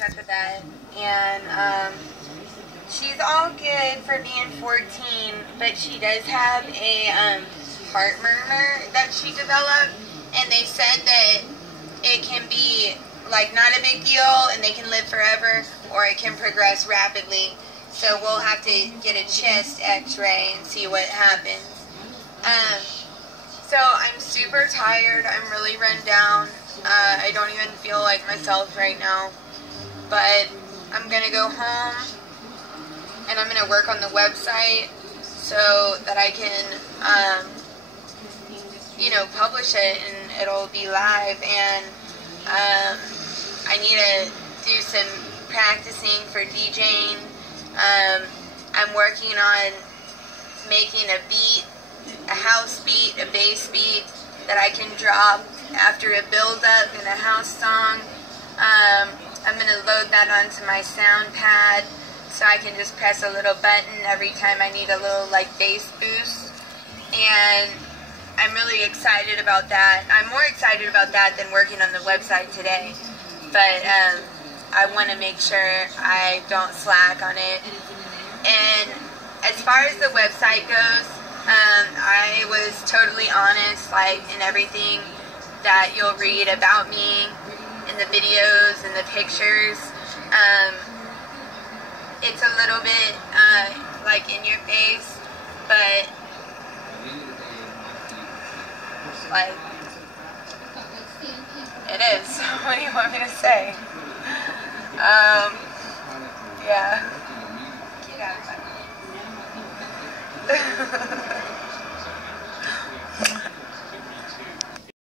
Marge at the bed, and she's all good for being 14, but she does have a heart murmur that she developed, and they said that it can be like not a big deal and they can live forever, or it can progress rapidly. So we'll have to get a chest x-ray and see what happens. So I'm super tired. I'm really run down. I don't even feel like myself right now. But I'm going to go home and I'm going to work on the website so that I can, publish it and it'll be live. And I need to do some practicing for DJing. I'm working on making a beat, a house beat, a bass beat that I can drop after a build-up in a house song. I'm going to load that onto my sound pad so I can just press a little button every time I need a little bass boost. And I'm really excited about that. I'm more excited about that than working on the website today. But I want to make sure I don't slack on it. And as far as the website goes, I was totally honest, in everything that you'll read about me, in the videos and the pictures. It's a little bit, in your face, but, it is. What do you want me to say? Yeah. Get out of my